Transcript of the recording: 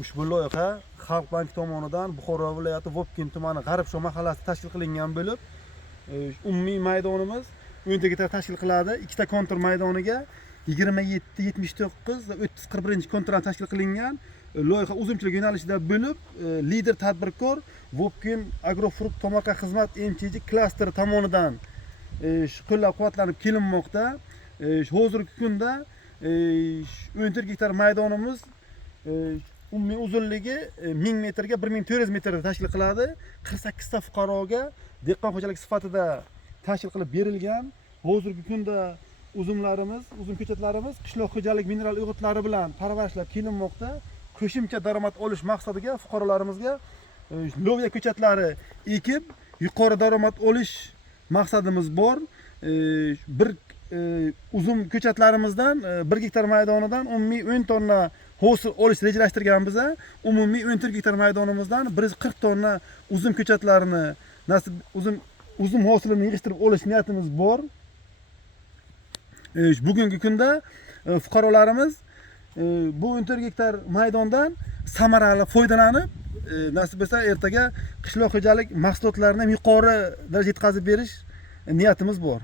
Ushbu loyiha Xalq banki tomonidan Buxoro viloyati Vobkent tumani G'arbsho mahallasi tashkil qilingan bo'lib, umumiy maydonimiz 10 gektar tashkil qiladi. Ikkita kontur maydoniga 27, 79 va 30-41 konturdan tashkil qilingan. Loyiha uzumchilik yo'nalishida bo'lib, lider tadbirkor Vobkent Agrofrukt tomorqa xizmat MCG klasteri tomonidan qo'llab-quvvatlanib kelinmoqda. Hozirgi kunda 14 gektar maydonimiz umumiy uzunligi 1000 metrga 1400 metrda tashkil qiladi. 48 ta fuqaroga dehqon xo'jaligi sifatida tashkil qilib berilgan. Hozirgi kunda uzumlarimiz, uzum ko'chatlarimiz qishloq xo'jalik mineral o'g'itlari bilan parvarishlab kelinmoqda. Qo'shimcha daromad olish maqsadiga fuqarolarimizga loviya ko'chatlari ekib, yuqori daromad olish maqsadimiz bor. Bir uzum ko'chatlarimizdan 1 gektar maydonidan umumiy 10 tonna hosil olish rejalashtirganmiz. Umumiy 14 gektar maydonimizdan 140 tonna uzum ko'chatlarini nasib uzum hosilini yig'ishtirib olish niyatimiz bor. Bugungi kunda fuqarolarimiz bu 14 gektar maydondan samarali foydalanib, nasib etsa ertaga qishloq xo'jalik mahsulotlarini yuqori darajaga yetkazib berish niyatimiz bor.